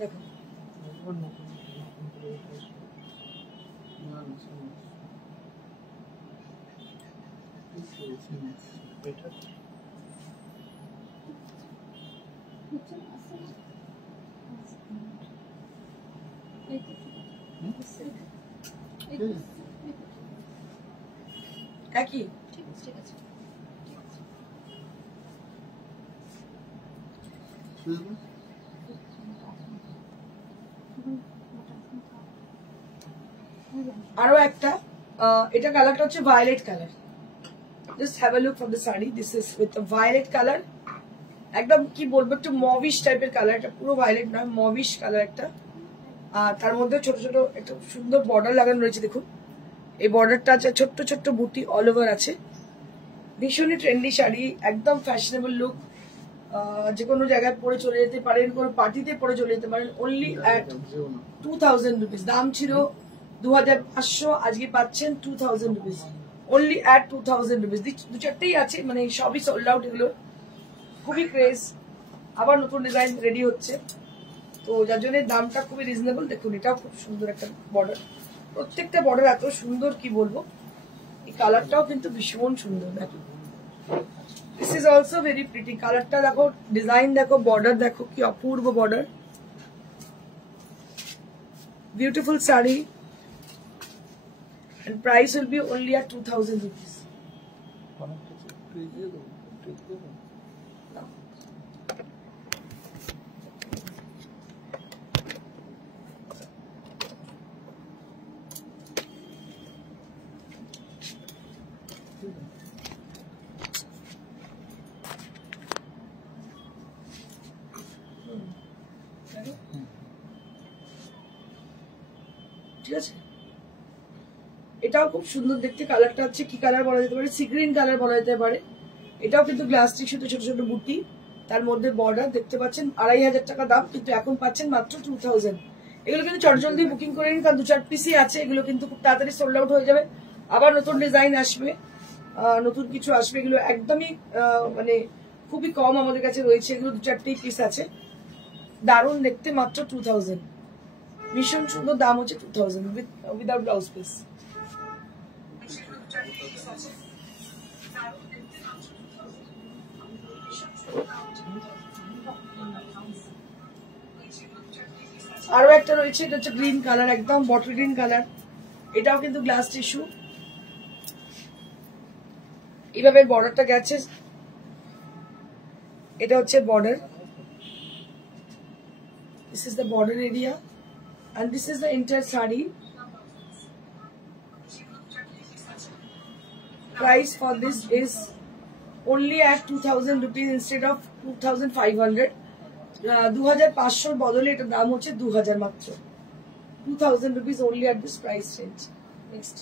দেখো একই ঠিক আছে আরো একটা এটা কালারটা হচ্ছে violet colour. Just have a look for the sari. This is with violet colour, একদম কি বলবো একটু মভিশ টাইপের কালার, এটা পুরো ভায়োলেট নয় মভিশ কালার একটা। আর তার মধ্যে ছোট ছোট একটা সুন্দর বর্ডার লাগানো রয়েছে, দেখুন এই বর্ডারটা আছে, ছোট্ট ছোট্ট বুটি অল ওভার আছে। ভীষণই ট্রেন্ডি শাড়ি, একদম ফ্যাশনেবল লুক, যে কোনো জায়গায় পরে চলে যেতে পারেন, কোনো পার্টিতে পরে চলে যেতে পারেন। Only at 2000 rupees. দাম ছিল 2500, আজকে পাচ্ছেন 2000 রুপিস, অনলি অ্যাট 2000 রুপিস। দু চারটেই আছে, মানে সবই সোল্ড আউট, এগুলো খুবই ক্রেজ। আবার নতুন ডিজাইন রেডি হচ্ছে, তো যার জন্য দামটা খুবই রিজনেবল। দেখুন এটাও খুব সুন্দর একটা বর্ডার, প্রত্যেকটা বর্ডার এত সুন্দর কি বলবো। এই কালারটাও কিন্তু ভীষণ সুন্দর, দেখো this is also very pretty. কালারটা দেখো, ডিজাইন দেখো, বর্ডার দেখো, কি অপূর্ব border. Beautiful sari and price will be only at 2000 rupees. ঠিক আছে, এটাও খুব সুন্দর দেখতে। কালারটা হচ্ছে কি কালার বলা যেতে পারে, সি গ্রিন কালার বলা যেতে পারে। এটাও কিন্তু গ্লাস টিস্যুতে ছোট ছোট বুটি, তার মধ্যে বর্ডার দেখতে পাচ্ছেন। 2500 টাকা দাম, কিন্তু এখন পাচ্ছেন মাত্র 2000। এগুলো কিন্তু চটজলদি বুকিং করে নিন, কারণ 2-4 পিসই আছে, এগুলো কিন্তু খুব তাড়াতাড়ি সোল্ড আউট হয়ে যাবে। আবার নতুন ডিজাইন আসবে, নতুন কিছু আসবে, এগুলো একদমই মানে খুবই কম আমাদের কাছে রয়েছে, এগুলো 2-4টেই পিস আছে। দারুণ দেখতে, মাত্র 2000। ভীষণ সুন্দর, দাম হচ্ছে 2000 উইদাউট ব্লাউজ পিস। আরো একটা রয়েছে, এটা হচ্ছে গ্রিন কালার, একদম বটল গ্রিন কালার। এটাও কিন্তু গ্লাস টিস্যু, এইভাবে বর্ডারটা গেছে। এটা হচ্ছে border, this is the border area and this is the entire saree. Price for this is only at 2000 rupees instead of 2500. 2500 বদলে এটা দাম হচ্ছে 2000 মাত্র। 2000 rupees only at this price range. Next.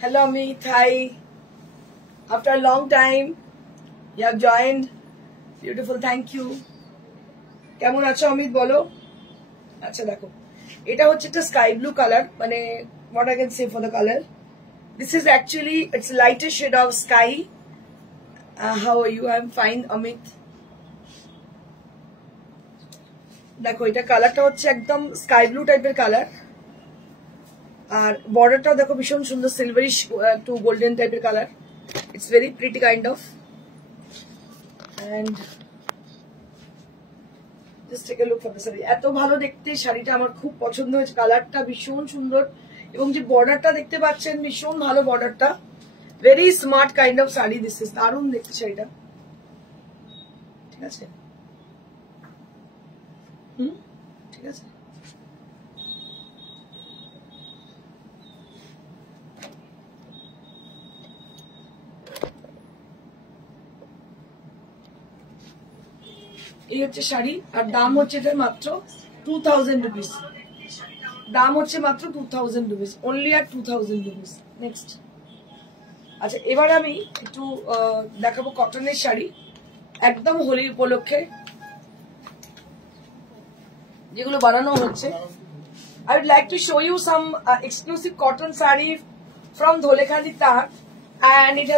Hello Amit, hi. After a long time, you have joined. Beautiful, thank you. কেমন আছো অমিত বলো? আচ্ছা দেখো, এটা হচ্ছে একটা স্কাই ব্লু কালার, মানে what I can say for the color. This is actually, it's lighter shade of sky. How are you? I'm fine, Amit. দেখো এটা কালারটা হচ্ছে একদম স্কাই ব্লু টাইপের কালার, আর বর্ডারটাও দেখো ভীষণ সুন্দর, সিলভারিশ টু গোল্ডেন টাইপের colour. It's very pretty kind of, and just take a look for the sari. এত ভালো দেখতে শাড়িটা, আমার খুব পছন্দ হয়েছে, কালারটা ভীষণ সুন্দর, এবং যে বর্ডারটা দেখতে পাচ্ছেন ভীষণ ভালো বর্ডারটা, very smart kind of sari. This is দারুণ দেখতে শাড়িটা, ঠিক আছে? ঠিক আছে, এই হচ্ছে শাড়ি, আর দাম হচ্ছে এটা মাত্র 2000 রুপিস। দাম হচ্ছে মাত্র 2000 রুপিস, অনলি আর 2000 রুপিস। নেক্সট। আচ্ছা, এবার আমি একটু দেখাবো কটনের শাড়ি, একদম হোলি উপলক্ষে যেগুলো বানানো হচ্ছে। I would like to show you some exclusive cotton saree from Dholekhali Tat, and it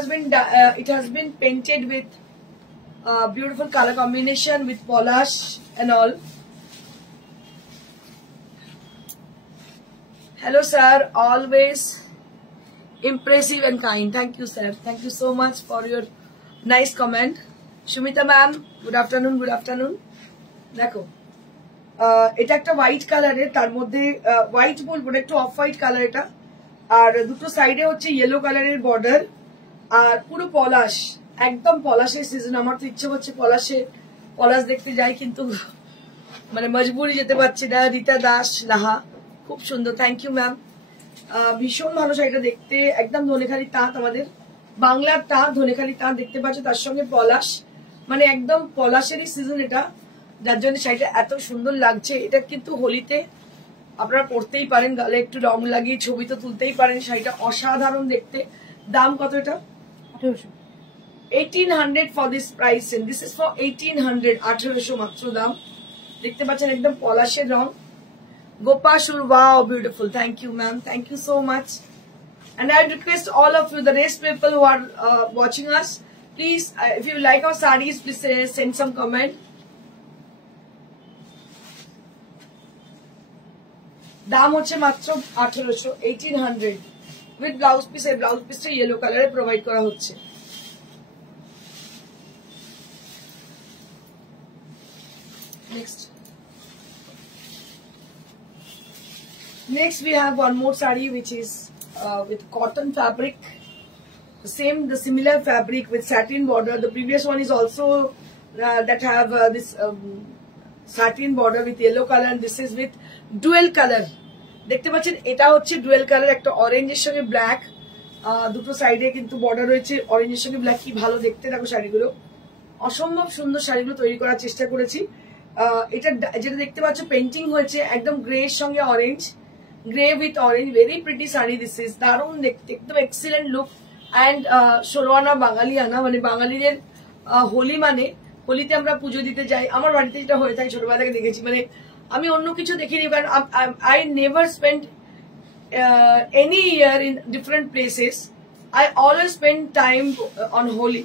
has been painted with beautiful color combination with polish and all. Hello sir, always impressive and kind. Thank you sir, thank you so much for your nice comment. Shumita ma'am, good afternoon. Good afternoon. দেখো এটা একটা white কালারের, তার মধ্যে white বলবো না, একটু off white colour এটা, আর দুটো সাইডে হচ্ছে ইয়েলো কালারের বর্ডার, আর পুরো পলাশ, একদম পলাশের সিজন। আমার তো ইচ্ছে হচ্ছে পলাশ দেখতে যাই, কিন্তু মানে মজবুরি যেতে পারছি না। রীতা দাস লাহা, খুব সুন্দর, থ্যাংক ইউ ম্যাম। ভীষণ ভালো শাড়িটা দেখতে, একদম ধনেখালি তাঁত, আমাদের বাংলার তাঁত, ধনেখালি তাঁত দেখতে পাচ্ছ, তার সঙ্গে পলাশ, মানে একদম পলাশেরই সিজন এটা, যার জন্য শাড়িটা এত সুন্দর লাগছে। এটা কিন্তু হোলিতে আপনারা পরতেই পারেন, গালে একটু রং লাগিয়ে ছবি তো তুলতেই পারেন। শাড়িটা অসাধারণ দেখতে। দাম কত এটা? 1800 for this price, and this is for 1800, 1800 মাত্র দাম। দেখতে পাচ্ছেন একদম পলাশের রং। Gopashur, wow, beautiful. Thank you, ma'am. Thank you so much. And I request all of you, the rest people who are watching us, please, if you like our sarees, please send some comment. দাম হচ্ছে মাত্র 1800, 1800 with blouse piece. এই blouse পিসটা yellow কালারে provide করা হচ্ছে। Next we have one more saree which is with cotton fabric, the similar fabric with satin border. The previous one is also that have this satin border with yellow color, and this is with dual color. দেখতে পাচ্ছেন এটা হচ্ছে dual colour, একটা অরেঞ্জের সঙ্গে black, দুটো সাইডে কিন্তু বর্ডার রয়েছে অরেঞ্জের সঙ্গে ব্ল্যাক। কি ভালো দেখতে দেখো শাড়িগুলো, অসম্ভব সুন্দর শাড়িগুলো তৈরি করার চেষ্টা করেছি। এটা যেটা দেখতে পাচ্ছ পেন্টিং হয়েছে একদম গ্রে এর সঙ্গে orange, grey with orange, very pretty sari this is, দারুণ দেখতে, একদম এক্সিলেন্ট লুক। অ্যান্ড ষোলোয়ানা বাঙালিয়ানা, মানে বাঙালিদের হোলি, মানে হোলিতে আমরা পুজো দিতে যাই। আমার বাড়িতে যেটা হয়ে থাকে ছোটবেলা থেকে দেখেছি, মানে আমি অন্য কিছু দেখিনি, কারণ I never spend any year in different places. I always spend time on Holi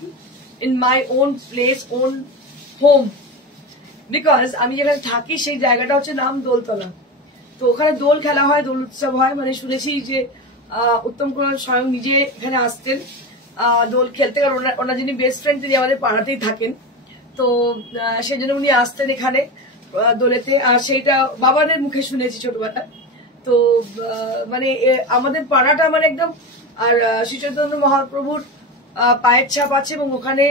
in my own place, own home, because আমি যেখানে থাকি সেই জায়গাটা হচ্ছে নাম দোলতলা। তো ওখানে দোল খেলা হয়, দোল উৎসব হয়, মানে শুনেছি যে উত্তম কুমার স্বয়ং নিজে এখানে আসতেন দোল খেলতে, কারণ ওনার যিনি বেস্ট ফ্রেন্ড তিনি আমাদের পাড়াতেই থাকেন। তো সেই জন্য উনি আসতেন এখানে দোলেতে, আর সেইটা বাবাদের মুখে শুনেছি ছোটবেলা। তো মানে আমাদের পাড়াটা মানে একদম, আর শ্রী চৈতন্য মহাপ্রভুর পায়ের ছাপ আছে, এবং ওখানে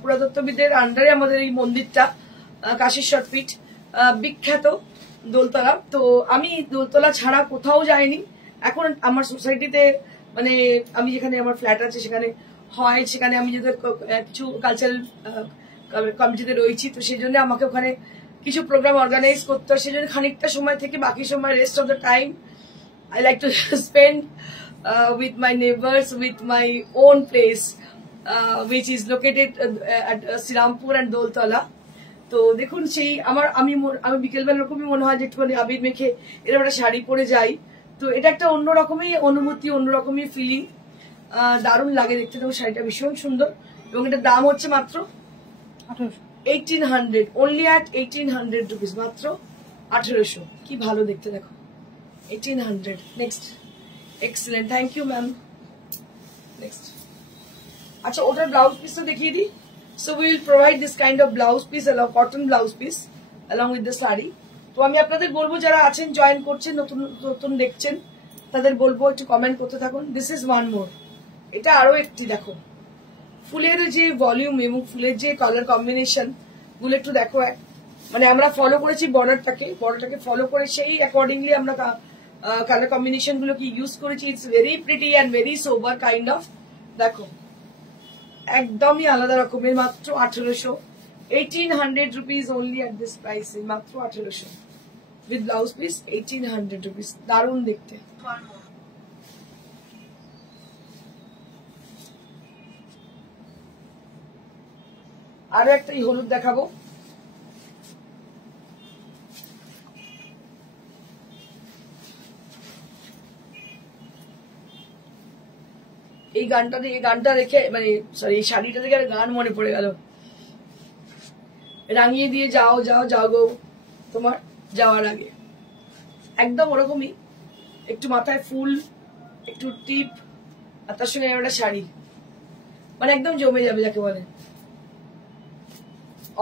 পুরাতত্ত্ববিদের আন্ডারে আমাদের এই মন্দিরটা, কাশীশ্বর পীঠ, বিখ্যাত দোলতলা। তো আমি দোলতলা ছাড়া কোথাও যাইনি। এখন আমার সোসাইটিতে, মানে আমি যেখানে আমার ফ্ল্যাট আছে সেখানে হয়, সেখানে আমি যদি কিছু কালচারাল কমিটিতে রয়েছি, তো সেই জন্য আমাকে ওখানে কিছু প্রোগ্রাম অর্গানাইজ করতে হয়। সেই জন্য খানিকটা সময় থেকে বাকি সময় rest of the time I like to spend with my neighbours, with my own place which is located at Serampore and Doltala. তো দেখুন সেই আমি বিকেলবেলা এরকমই মনে হয় যে একটুখানি আবির মেখে এরকম একটা শাড়ি পরে যাই। তো এটা একটা অন্যরকমই অনুভূতি, অন্যরকমই ফিলিং, দারুণ লাগে দেখতে। দেখো শাড়িটা ভীষণ সুন্দর, এবং এটার দাম হচ্ছে মাত্র 1800, only at 1800 rupees, মাত্র 1800। কি ভালো দেখতে দেখো, 1800। Next, excellent, thank you ma'am. Next, আচ্ছা ওটার ব্লাউজ পিসটা দেখিয়ে দিই। So we will provide this kind of blouse piece, cotton blouse piece along with the sari. তো আমি আপনাদের বলবো যারা আছেন, জয়েন করছেন, নতুন নতুন দেখছেন, তাদের বলবো একটু কমেন্ট করতে থাকুন। দিস ইজ ওয়ান মোর, এটা আরো একটি দেখো, ফুলের যে ভলিউম এবং ফুলের যে কালার কম্বিনেশন গুলো একটু দেখো। মানে আমরা ফলো করেছি বর্ডারটাকে ফলো করে সেই অ্যাকর্ডিংলি আমরা কালার কম্বিনেশন গুলোকে ইউজ করেছি। It's very pretty and very sober kind of. দেখো একদমই আলাদা রকমের, মাত্র 1800, 1800 rupees only at this price, মাত্র 1800 উইথ ব্লাউজ পিস, 1800 রুপিস, দারুণ দেখতে। আরো একটা হলুদ দেখাবো, এই গানটা দেখে মানে সরি এই শাড়িটা দেখে গান মনে পড়ে গেল, রাঙিয়ে দিয়ে যাও যাও যাও গো তোমার যাওয়ার আগে, একদম ওরকমই, একটু মাথায় ফুল, একটু টিপ, আর তার সঙ্গে একটা শাড়ি, মানে একদম জমে যাবে যাকে বলে।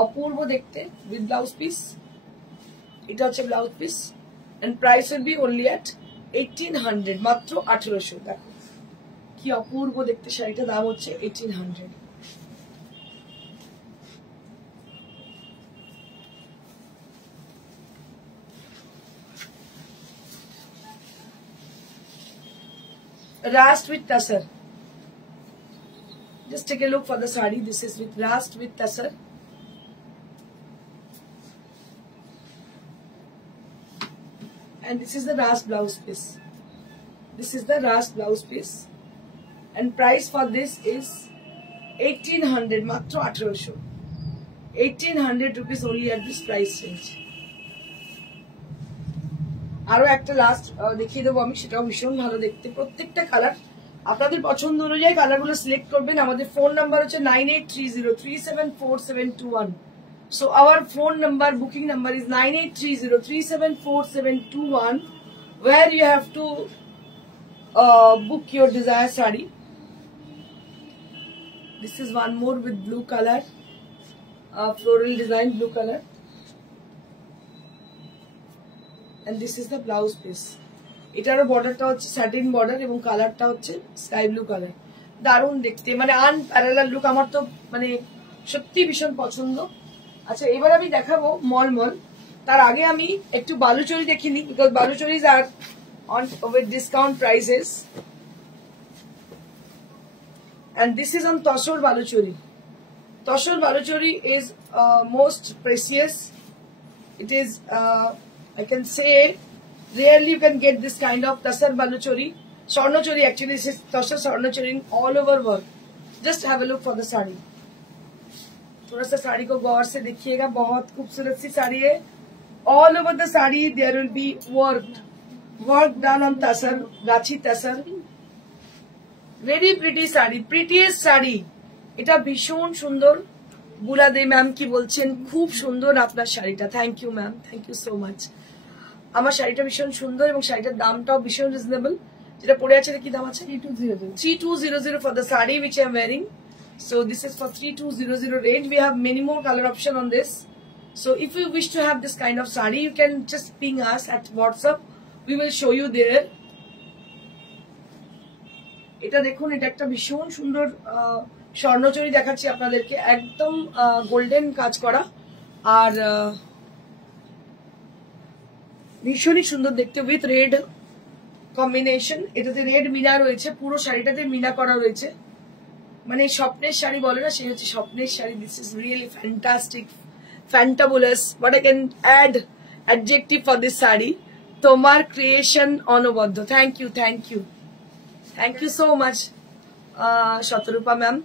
অপূর্ব দেখতে উইথ ব্লাউজ পিস, এটা হচ্ছে blouse piece, and price will be only at 1800, মাত্র 1800। দেখো কি অপূর্ব দেখতে শাড়িটা, দাম হচ্ছে 1800। Rast with Tassar. Just take a look for the sari. This is with Rast with Tassar. And this is the Rast blouse piece. This is the Rast blouse piece. And price for this is 1800. Matro 1800. 1800 rupees only at this price range. আরো একটা last দেখিয়ে দেবো আমি, সেটাও ভীষণ ভালো দেখতে, প্রত্যেকটা কালার আপনাদের পছন্দ অনুযায়ী কালারগুলো সিলেক্ট করবেন। আমাদের ফোন নাম্বার হচ্ছে 9830374721। So our phone number, booking number is 9830374721, where you have to book your desired saree. This is one more with blue color, floral design blue color. And this is the blouse piece. এটারও বর্ডারটা হচ্ছে satin border এবং কালারটা হচ্ছে sky blue colour, দারুণ দেখতে, মানে unparalleled look, আমার তো মানে সত্যি ভীষণ পছন্দ। আচ্ছা এবার আমি দেখাবো মলমল, তার আগে আমি একটু বালুচরি দেখিনি, because Balucharis are on with discount prices, and this is on Tasor Baluchari. Tasor Baluchari is most precious. It is I can say rarely you can get this kind of Tasar Baluchari. Swarnochari actually, this is Tasar Swarnochari in all over work. Just have a look for the sari. थोड़ा सा साड़ी को गौर से देखिएगा, बहुत खूबसूरत सी साड़ी है। All over the sari there will be work done on Tasar, Gachi Tasar. Very pretty sari, prettiest sari. এটা ভীষণ সুন্দর। বুলাদে ম্যাম কি বলছেন, খুব সুন্দর আপনার শাড়িটা। Thank you ma'am, thank you so much. আমার শাড়িটা ভীষণ সুন্দর এবং শাড়িটার দামটাও ভীষণ রিজনেবল। যেটা পরে আছে কি দাম আছে? 3200 for the saree which I am wearing. So this is for 3200 range. We have many more color option on this. So if you wish to have this kind of saree, you can just ping us at WhatsApp. We will show you there. এটা দেখুন, এটা একটা ভীষণ সুন্দর স্বর্ণচরী দেখাচ্ছি আপনাদেরকে, একদম golden কাজ করা আর ভীষণই সুন্দর দেখতে, উইথ রেড কম্বিনেশন। এটাতে রেড মিনা রয়েছে, পুরো শাড়িটাতে মিনা করা রয়েছে, মানে স্বপ্নের শাড়ি বলে না, সেই হচ্ছে স্বপ্নের শাড়ি। This is really fantastic, fantabulous. What I can add adjective for this sari, তোমার ক্রিয়েশন অনবদ্য। Thank you, thank you, thank you so much Shatarupa ma'am.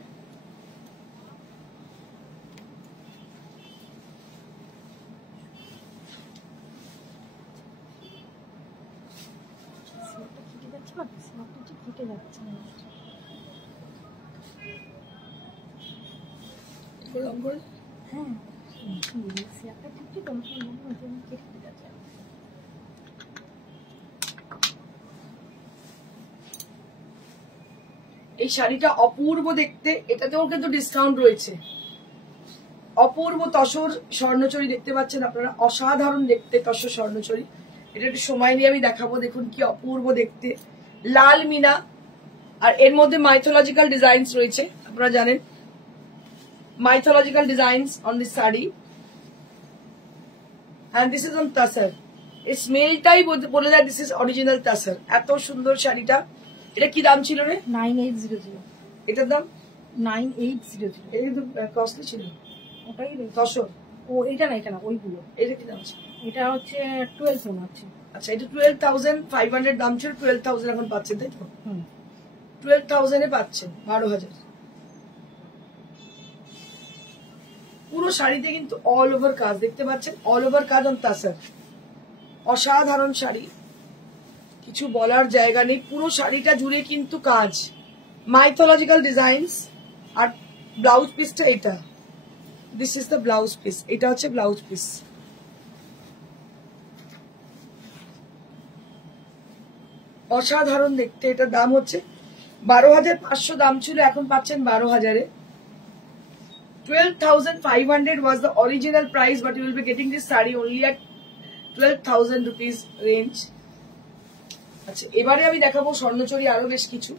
এই শাড়িটা অপূর্ব দেখতে, এটাতেও কিন্তু ডিসকাউন্ট রয়েছে। অপূর্ব তসর স্বর্ণচরী দেখতে পাচ্ছেন আপনারা, অসাধারণ দেখতে তসর স্বর্ণচরী। এটা একটু সময় নিয়ে আমি দেখাবো, দেখুন কি অপূর্ব দেখতে, লাল মিনা, আর এর মধ্যে মাইথোলজিক্যাল ডিজাইনস রয়েছে, আপনারা জানেন mythological designs on this sari. And this is on tussar, এই স্মেলটাই বলে দেয় দিস ইজ অরিজিনাল তাসার। এত সুন্দর শাড়িটা। এটা কি দাম ছিল রে? 9800। এটার দাম 9800। এটা কিন্তু কস্টলি ছিল। ওটাই তসর। ও এটা না, এটা না, ওইগুলো। এটা কি দাম আছে? এটা হচ্ছে 12 মনে হচ্ছে। আচ্ছা, এটা 12,500 দাম ছিল, 12,000 এখন পাচ্ছেন, তাই তো? 12,000 এ পাচ্ছেন, 12,000। পুরো শাড়িতে কিন্তু অল ওভার কাজ দেখতে পাচ্ছেন, অল ওভার কাজ অন তাসার। অসাধারণ শাড়ি, কিছু বলার জায়গা নেই। পুরো শাড়িটা জুড়ে কিন্তু কাজ, মাইথোলজিক্যাল ডিজাইনস। আর ব্লাউজ পিসটা এটা, this is the blouse piece, এটা হচ্ছে ব্লাউজ পিস। অসাধারণ দেখতে। এটার দাম হচ্ছে 12,500 দাম ছিল, এখন পাচ্ছেন 12,000-এ। 12,500 was the original price, but you will be getting this saree only at 12,000 rupees range. আচ্ছা, এবারে আমি দেখাবো স্বর্ণচুরি আরো বেশ কিছু,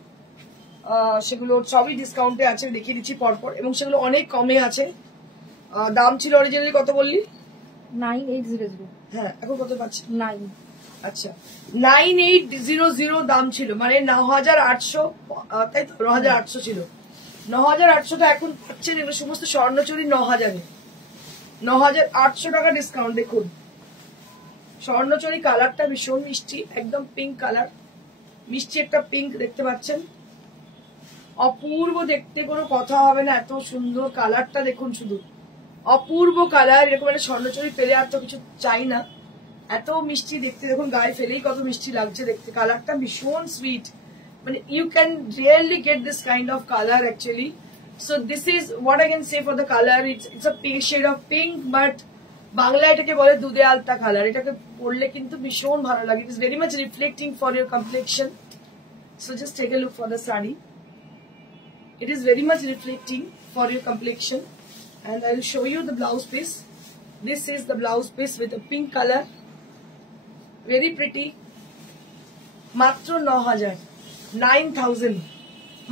সেগুলো সবই ডিসকাউন্টে আছে, দেখিয়ে দিচ্ছি পরপর, এবং সেগুলো অনেক কমে আছে। দাম ছিল অরিজিনালি কত বললি? 9800। হ্যাঁ, এখন কত পাচ্ছি? 9। আচ্ছা, 9800 দাম ছিল, মানে 9,800, তাই তো? 9,800 ছিল, 9,800টা এখন পাচ্ছেন এগুলো সমস্ত স্বর্ণচুরি 9,000-এ। 9,800 টাকা ডিসকাউন্ট। দেখুন স্বর্ণচুরি কালারটা ভীষণ মিষ্টি, একদম পিঙ্ক কালার, মিষ্টি একটা পিঙ্ক দেখতে পাচ্ছেন, অপূর্ব দেখতে, কোনো কথা হবে না, এত সুন্দর কালারটা দেখুন, শুধু অপূর্ব কালার। এরকম একটা স্বর্ণচুরি পেলে আর তো কিছু চাই না, এত মিষ্টি দেখতে। দেখুন গায়ে ফেলেই কত মিষ্টি লাগছে দেখতে, কালারটা ভীষণ সুইট, মানে you can rarely get this kind of color actually. So this is what I can say for the color. It's a pink shade of pink, but Bangla এটাকে বলে দুধে আলতা কালার। এটাকে পরলে কিন্তু ভীষণ ভালো লাগে, it is very much reflecting for your complexion. So just take a look for the saree, it is very much reflecting for your complexion. And I will show you the blouse piece. This is the blouse piece with a pink color, very pretty. মাত্র 9,000, 9,000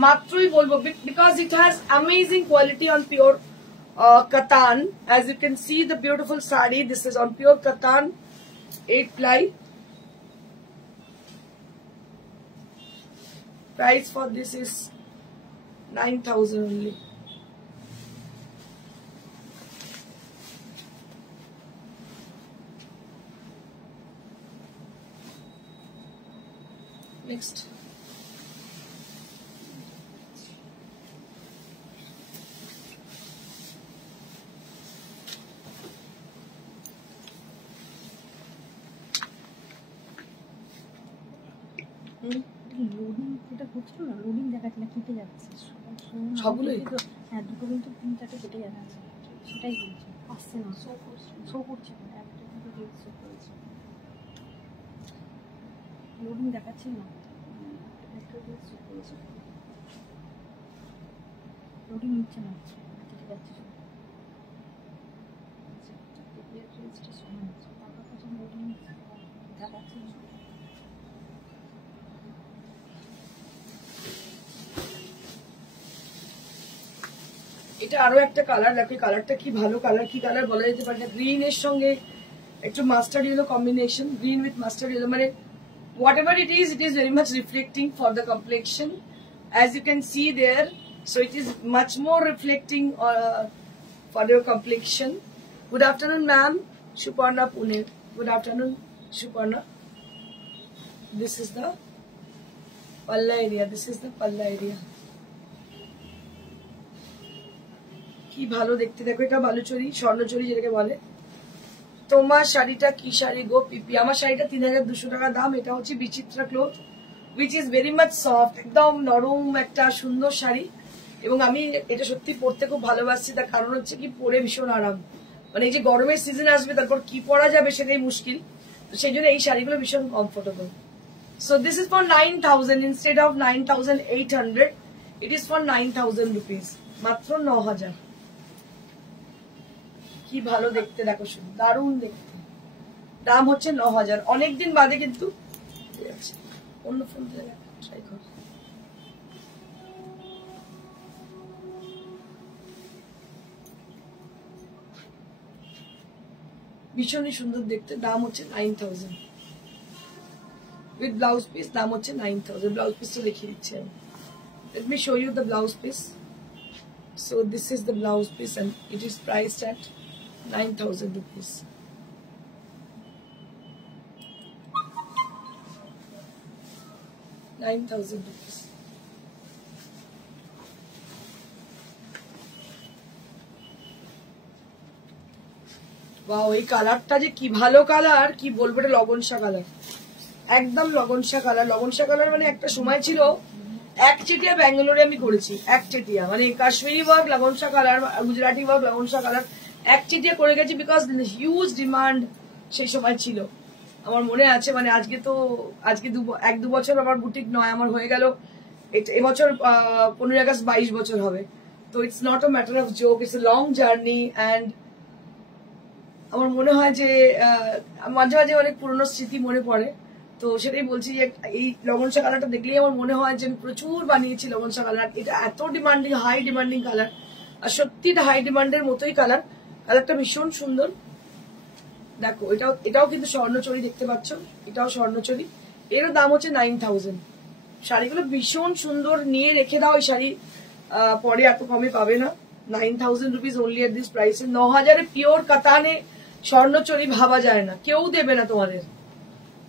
মাত্রই বলবো, because it has amazing quality on pure katan. As you can see the beautiful saree, this is on pure katan, 8 ply. Price for this is 9,000 only. Next, loading যেটা করছিল না, loading দেখাচ্ছে না, কেটে যাচ্ছে সবগুলোই। হ্যাঁ, দুটো কিন্তু 3-4টে কেটে যাচ্ছে, সেটাই বলছি, আসছে না, শো করছে না, একটা কিন্তু রিলস শো করেছে, লোডিং দেখাচ্ছে না, একটা রিলস শো করেছে, লোডিং নিচ্ছে না, কেটে যাচ্ছে সব। রিলসটা শোনা যাচ্ছে, তারপর প্রথম লোডিং দেখাচ্ছে না। এটা আরো একটা কালার, দেখো কালারটা কি ভালো কালার, কি কালার বলা যেতে পারে না, গ্রিন এর সঙ্গে একটু mustard yellow combination, green with mustard yellow, মানে whatever it is very much reflecting for the complexion, as you can see there. So it is much more reflecting for your complexion. Good afternoon ma'am, Suparna Pune. Good afternoon Suparna. This is the palla area, this is the palla area. কি ভালো দেখতে, দেখো এটা বালুচরি, স্বর্ণচরি যেটাকে বলে। তোমার শাড়িটা কি শাড়ি গো পিপি? আমার শাড়িটা 3,200 টাকা দাম। এটা হচ্ছে Bichitra cloth, which is very much soft, একদম নরম একটা সুন্দর শাড়ি, এবং আমি এটা সত্যি পরতে খুব ভালোবাসি। তার কারণ হচ্ছে কি, পরে ভীষণ আরাম, মানে এই যে গরমের সিজন আসবে তারপর কি পরা যাবে সেটাই মুশকিল, তো সেই জন্য এই শাড়িগুলো ভীষণ comfortable. So this is for 9,000 instead of 9,800, it is for 9,000 rupees, মাত্র 9,000। কি ভালো দেখতে, দেখো শুধু দারুণ দেখতে, দাম হচ্ছে 9,000। অনেকদিন বাদে কিন্তু অন্য ফোন ট্রাই কর, ভীষণই সুন্দর দেখতে। দাম হচ্ছে 9,000 উইথ ব্লাউজ পিস, দাম হচ্ছে 9,000। ব্লাউজ পিসটা দেখিয়ে দিচ্ছি আমি, let me show you the blouse piece. So this is the blouse piece and it is priced at 9,000 rupees. ₹9,000. Wow, এই কালারটা যে কি ভালো কালার, কি বলবো, এটা লগনসা কালার, একদম লগনসা কালার। লগনসা কালার মানে একটা সময় ছিল একচেটিয়া ব্যাঙ্গালোরে আমি করেছি, একচেটিয়া মানে কাশ্মীরি ওয়ার্ক লগনসা কালার, গুজরাটি ওয়ার্ক লগনসা কালার একচেটিয়া করে গেছি, বিকজ হিউজ ডিমান্ড সেই সময় ছিল। আমার মনে আছে, মানে আজকে 1-2 বছর আমার বুটিক নয়, আমার হয়ে গেল এবছর 15 আগস্ট 22 বছর হবে। তো it's not a matter of joke, it's a long journey. And আমার মনে হয় যে মাঝে মাঝে অনেক পুরনো স্মৃতি মনে পড়ে। তো সেটাই বলছি যে এই লগনসা কালারটা দেখলেই আমার মনে হয় যে আমি প্রচুর বানিয়েছি লগনসা কালার। এটা এত ডিমান্ডিং, হাই ডিমান্ডিং কালার, আর সত্যি এটা হাই ডিমান্ডের মতোই কালার। কালারটা ভীষণ সুন্দর। দেখো এটাও কিন্তু স্বর্ণচরী, দেখতে পাচ্ছ, এটাও স্বর্ণচরী। এরও দাম হচ্ছে 9000। শাড়িগুলো ভীষণ সুন্দর, নিয়ে রেখে দাও, এই শাড়ি পরে এত কমে পাবে না। 9000 রুপিস অনলি এট দিস প্রাইসে। 9000-এ পিওর কাতানে স্বর্ণচরী ভাবা যায় না, কেউ দেবে না তোমাদের।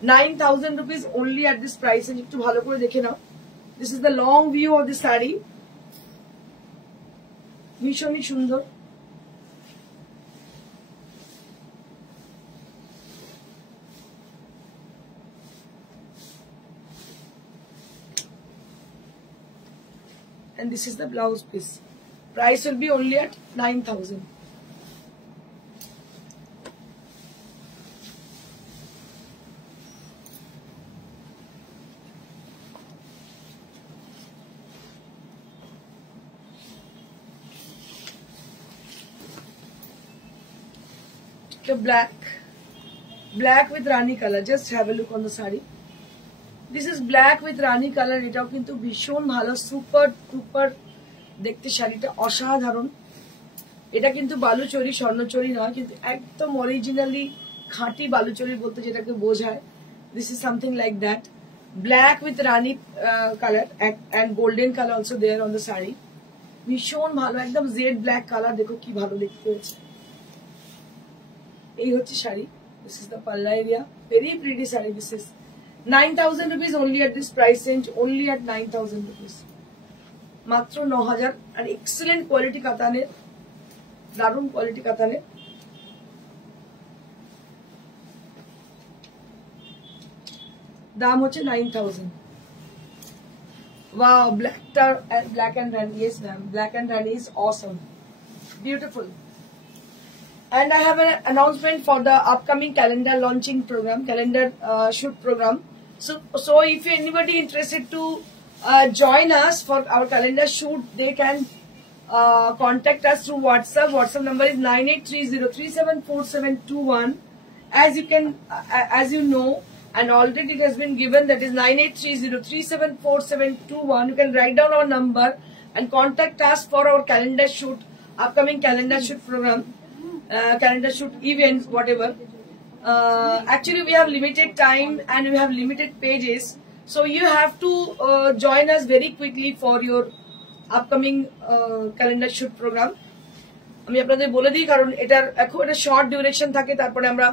9000 রুপিস অনলি এট দিস প্রাইসে। একটু ভালো করে দেখে নাও। This is the long view of this sari, ভীষণই সুন্দর। And this is the blouse piece. Price will be only at 9000. The black with Rani color. Just have a look on the saree. This is black with Rani color. এটাও কিন্তু ভীষণ ভালো, super টুপার দেখতে শাড়িটা, অসাধারণ। এটা কিন্তু বালুচরী, স্বর্ণচরী নয়, কিন্তু একদম অরিজিনালি খাঁটি বালুচরী বলতে যেটাকে বোঝায়। This is something like that. Black with rani colour and golden colour also there on the sari. ভীষণ ভালো, একদম জেড ব্ল্যাক কালার। দেখো কি ভালো দেখতে হয়েছে। এই হচ্ছে শাড়ি। দিস ইজ দ্য পাল্লা area. Very pretty sari. This is 9000 rupees only at this price range, only at 9000 rupees. মাত্র 9000। আর এক্সেলেন্ট কোয়ালিটি কাতানের, দারুণ কোয়ালিটি কাতানের। দাম হচ্ছে 9000। Wow, black and Rani. Yes ma'am, black and Rani is awesome, beautiful. And I have an announcement for the upcoming calendar launching program, calendar shoot program. So if anybody interested to join us for our calendar shoot, they can contact us through WhatsApp. WhatsApp number is 9830374721. As you know, and already it has been given, that is 9830374721. You can write down our number and contact us for our calendar shoot, upcoming calendar shoot program, calendar shoot events, whatever. Actually we have limited time and we have limited pages, so you have to join us very quickly for your upcoming calendar shoot program. আমি আপনাদের বলে দিই, কারণ এটার এখন একটা short duration থাকে, তারপরে আমরা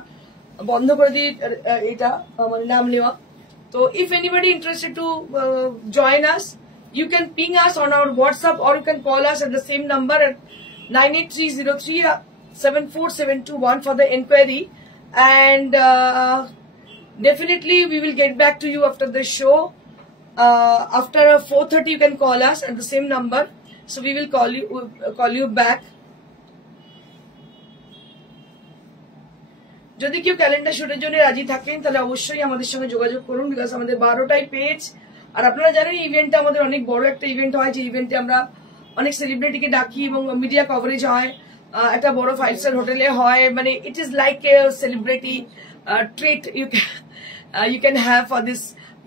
বন্ধ করে দিই এটা মানে নাম নেওয়া। তো if anybody interested to join us, you can ping us on our WhatsApp or you can call us at the same number at 9830374721 for the inquiry. And definitely we will get back to you after the show. After 4:30 you can call us at the same number, so we will call you back. যদি কেউ calendar শুটের জন্য রাজি থাকেন তাহলে অবশ্যই আমাদের সঙ্গে যোগাযোগ করুন, বিকজ আমাদের 12টাই পেজ। আর আপনারা জানেন ইভেন্টটা আমাদের অনেক বড় একটা ইভেন্ট হয়, যে ইভেন্টে আমরা অনেক সেলিব্রিটিকে ডাকি এবং মিডিয়া কভারেজ হয়, একটা বড় 5-star হোটেলে হয়, মানে it is like a celebrity treat you can have for this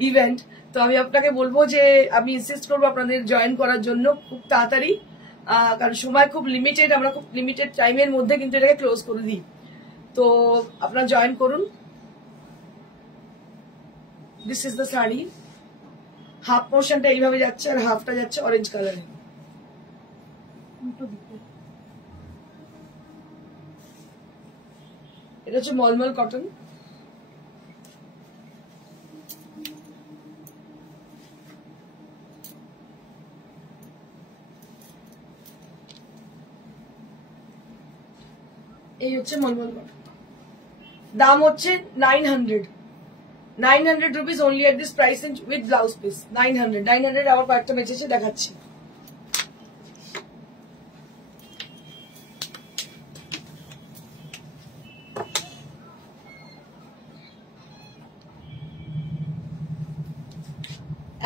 event. তো আমি আপনাকে বলবো যে আমি ইনসিস্ট করবো আপনাদের জয়েন করার জন্য খুব তাড়াতাড়ি, কারণ সময় খুব লিমিটেড, আমরা খুব লিমিটেড টাইমের মধ্যে কিন্তু এটাকে ক্লোজ করে দিই। তো আপনারা জয়েন করুন। This is the sari. Half পোর্শনটা এইভাবে যাচ্ছে আর হাফটা যাচ্ছে অরেঞ্জ কালারে। এটা হচ্ছে মলমল কটন। এই হচ্ছে মলমল কটন। দাম হচ্ছে 900 rupees only at this price and with blouse piece. 900 আবার কয়েকটা বেঁচেছে দেখাচ্ছি।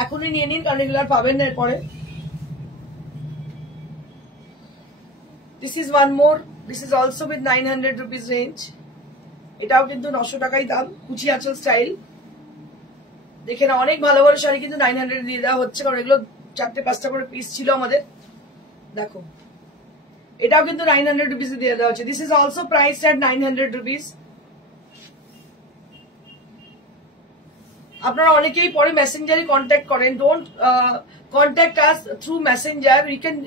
এখনই নিয়ে নিন কারণ এগুলো আর পাবেন না এরপরে। This is one more. This is also with 900 rupees range. এটাও কিন্তু 900 টাকাই দাম, কুচি আঁচল স্টাইল। দেখে না অনেক ভালো ভালো শাড়ি কিন্তু 900 দিয়ে দেওয়া হচ্ছে কারণ এগুলো 4-5টা করে পিস ছিল আমাদের। দেখো এটাও কিন্তু 900 rupees দিয়ে দেওয়া হচ্ছে। This is also priced at 900 rupees. আপনারা অনেকেই পরে মেসেঞ্জারে কন্ট্যাক্ট করেন, don't contact us through Messenger. You can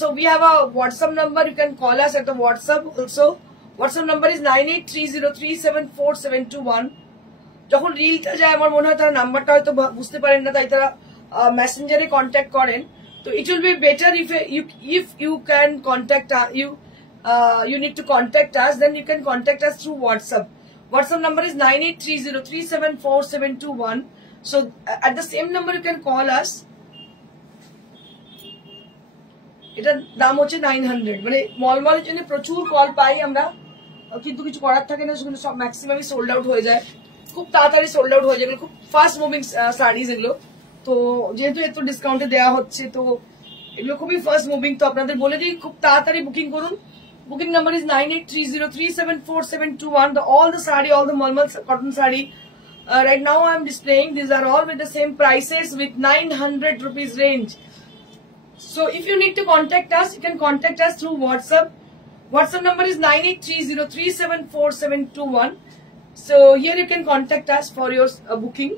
so we have a WhatsApp number, you can call us at the WhatsApp also. WhatsApp number is 9830374721. যখন রিলটা যায় আমার মনে হয় তারা নাম্বারটা হয়তো বুঝতে পারেন না, তাই তারা মেসেঞ্জারে কন্ট্যাক্ট করেন। তো it will be better if you can contact you need to contact us, then you can contact us through WhatsApp. WhatsApp number is 9830374721. So at the same number you can call us. এটার দাম হচ্ছে 900। মানে মলমলের জন্য প্রচুর call পাই আমরা, কিন্তু কিছু করার থাকে না, সেগুলো সব ম্যাক্সিমামই সোল্ড আউট হয়ে যায়, খুব তাড়াতাড়ি সোল্ড আউট হয়ে যায়, এগুলো খুব ফাস্ট মুভিং শাড়িজ এগুলো। তো যেহেতু এত ডিসকাউন্টে দেওয়া হচ্ছে তো এগুলো খুবই ফাস্ট মুভিং। তো আপনাদের বলে দিই খুব তাড়াতাড়ি বুকিং করুন। Booking number is 9830374721. All the saree, all the Malmal cotton saree right now I am displaying, these are all with the same prices with 900 rupees range. So if you need to contact us, you can contact us through WhatsApp. WhatsApp number is 9830374721. So here you can contact us for your booking.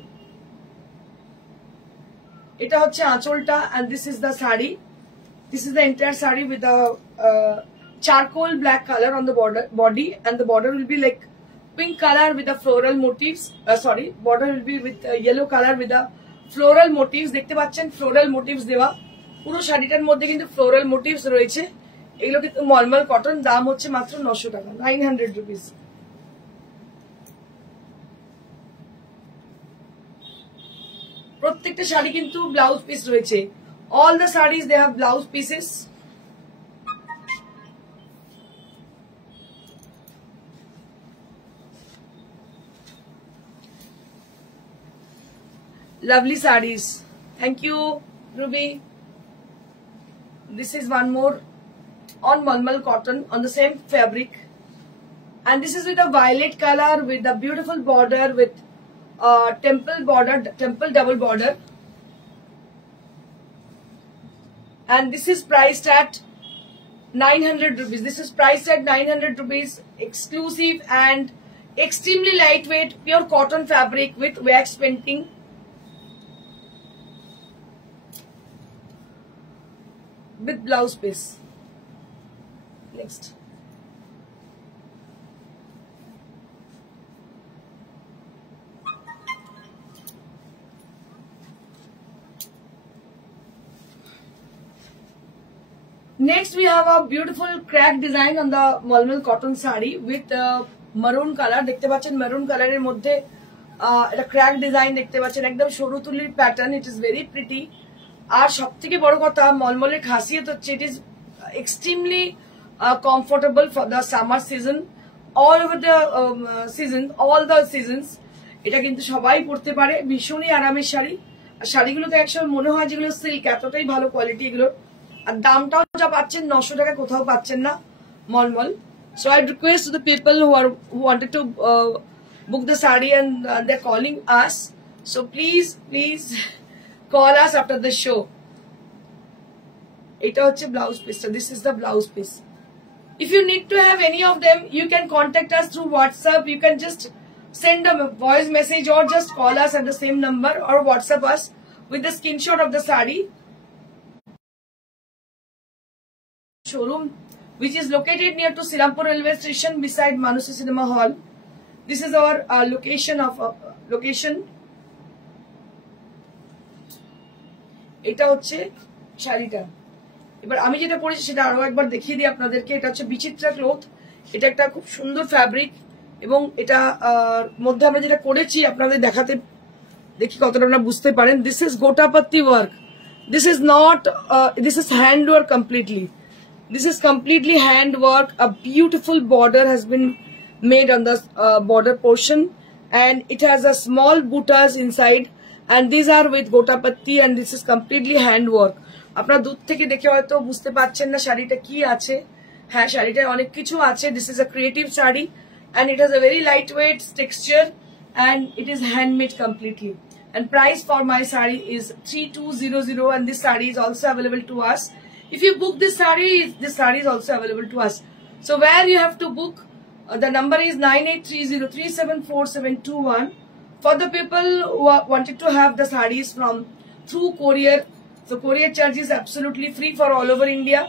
Eta hocche aancholta and this is the saree. This is the entire saree with the charcoal black color on the body, and the border will be like pink color with the floral motifs. Border will be with yellow color with the floral motifs. দেখতে পাচ্ছেন floral motifs দেওয়া। পুরো শাড়িটার মধ্যে কিন্তু floral motives রয়েছে। এগুলো কিন্তু মলমল কটন, দাম হচ্ছে মাত্র 900 টাকা, 900 rupees. প্রত্যেকটা শাড়ি কিন্তু ব্লাউজ পিস রয়েছে। All the saris they have blouse pieces. Lovely sarees. Thank you, Ruby. This is one more on Malmal cotton on the same fabric, and this is with a violet color with a beautiful border with temple double border, and this is priced at 900 rupees. This is priced at 900 rupees, exclusive and extremely lightweight pure cotton fabric with wax painting. With blouse piece. Next. Next we have a beautiful crack design on the Malmal cotton saree with maroon color. দেখতে পাচ্ছেন maroon color এর মধ্যে এটা crack design দেখতে পাচ্ছেন, একদম সরু তুলির pattern. It is very pretty. আর সব থেকে বড় কথা মলমলের খাসিয়ত হচ্ছে it is extremely comfortable for the summer season, all over the season, all the seasons. এটা কিন্তু সবাই পরতে পারে, ভীষণই আরামের শাড়ি। আর শাড়িগুলোতে একসময় মনে হয় যেগুলো সিল্ক, এতটাই ভালো কোয়ালিটি এগুলোর। আর দামটাও যা পাচ্ছেন 900 টাকা কোথাও পাচ্ছেন না মলমল। So I request to the people who wanted to book the saree and they're calling us, so please call us after the show. Eta hocche blouse piece. This is the blouse piece. If you need to have any of them, you can contact us through WhatsApp. You can just send a voice message or just call us at the same number or WhatsApp us with the screenshot of the saree. Showroom, which is located near to Sirampur railway station beside Manushi Cinema Hall. This is our location. এটা হচ্ছে শাড়িটা। এবার আমি যেটা পরেছি সেটা আরো একবার দেখিয়ে দিই আপনাদেরকে। এটা হচ্ছে বিচিত্রা ক্লথ। এটা একটা খুব সুন্দর ফ্যাব্রিক, এবং এটা মধ্যে আমরা যেটা করেছি আপনাদের দেখাতে দেখি কতটা আপনারা বুঝতে পারেন। This is Gotapatti work, this is not this is hand work completely, this is completely hand work. A beautiful border has been made on the border portion and it has a small buttas inside and these are with gotapatti and this is completely hand work. আপনারা দূর থেকে দেখে হয়তো বুঝতে পারছেন না শাড়িটা কি আছে। হ্যাঁ, শাড়িটায় অনেক কিছু আছে। This is a creative sari and it has a very lightweight texture and it is handmade completely. And price for my saree is 3200 and this saree is also available to us. If you book this saree is also available to us. So where you have to book, the number is 9830374721. For the people who wanted to have the sarees from through courier, so courier charge is absolutely free for all over India.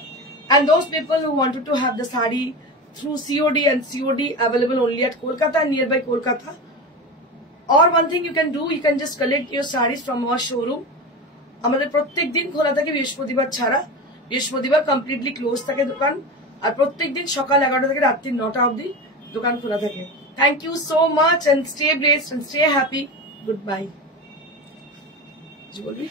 And those people who wanted to have the saree through COD and COD available only at Kolkata, nearby Kolkata. Or one thing you can do, you can just collect your sarees from our showroom. আমাদের প্রত্যেক দিন খোলা থাকে বৃহস্পতিবার ছাড়া, বৃহস্পতিবার completely close থাকে দোকান, আর প্রত্যেক দিন সকাল 11টা থেকে রাত্রি 9টা অবধি দোকান খোলা থাকে। Thank you so much and stay blessed and stay happy. Goodbye. বলবি?